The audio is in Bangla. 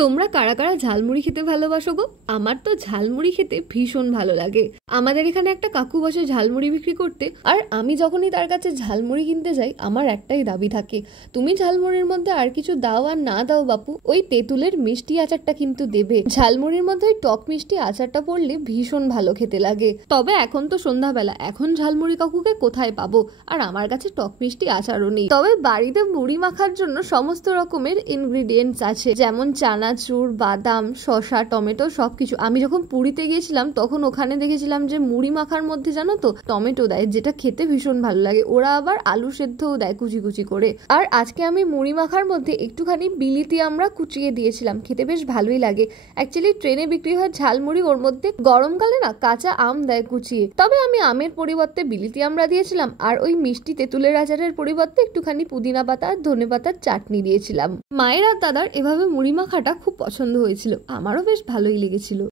তোমরা কারা কারা ঝালমুড়ি খেতে ভালোবাসো গো? আমার তো ঝালমুড়ি খেতে ভীষণ ভালো লাগে। আমাদের এখানে একটা কাকু বসে ঝালমুড়ি বিক্রি করতে, আর আমি যখনই তার কাছে ঝালমুড়ি কিনতে যাই আমার একটাই দাবি থাকে, তুমি ঝালমুড়ির মধ্যে আর কিছু দাও আর না দাও বাপু, ওই তেঁতুলের মিষ্টি আচারটা কিন্তু দেবে। ঝালমুড়ির মধ্যে ওই টক মিষ্টি আচারটা পড়লে ভীষণ ভালো খেতে লাগে। তবে এখন তো সন্ধ্যাবেলা, এখন ঝালমুড়ি কাকুকে কোথায় পাবো? আর আমার কাছে টক মিষ্টি আচারও নেই। তবে বাড়িতে মুড়ি মাখার জন্য সমস্ত রকমের ইনগ্রিডিয়েন্টস আছে, যেমন চানাচুর, বাদাম, শসা, টমেটো সবকিছু। আমি যখন পুরীতে গিয়েছিলাম তখন ওখানে দেখেছিলাম যে মুড়ি মাখার মধ্যে জানো তো টমেটো দেয়, যেটা খেতে ভীষণ ভালো লাগে। ওরা আবার আলু সেদ্ধও দেয় কুচি কুচি করে। আর আজকে আমি মুড়ি মাখার মধ্যে একটুখানি বিলিতি আমরা কুচিয়ে দিয়েছিলাম, খেতে বেশ ভালোই লাগে। অ্যাকচুয়ালি ট্রেনে বিক্রি হয় ঝালমুড়ি, ওর মধ্যে গরমকালে না কাঁচা আম দেয় কুচিয়ে, তবে আমি আমের পরিবর্তে বিলিতি আমরা দিয়েছিলাম। আর ওই মিষ্টি তেঁতুলের আচারের পরিবর্তে একটুখানি পুদিনা পাতা আর ধনে পাতার চাটনি দিয়েছিলাম। মায়ের আর দাদার এভাবে মুড়ি মাখাটা খুব পছন্দ হয়েছিল, আমারও বেশ ভালোই লেগেছিল।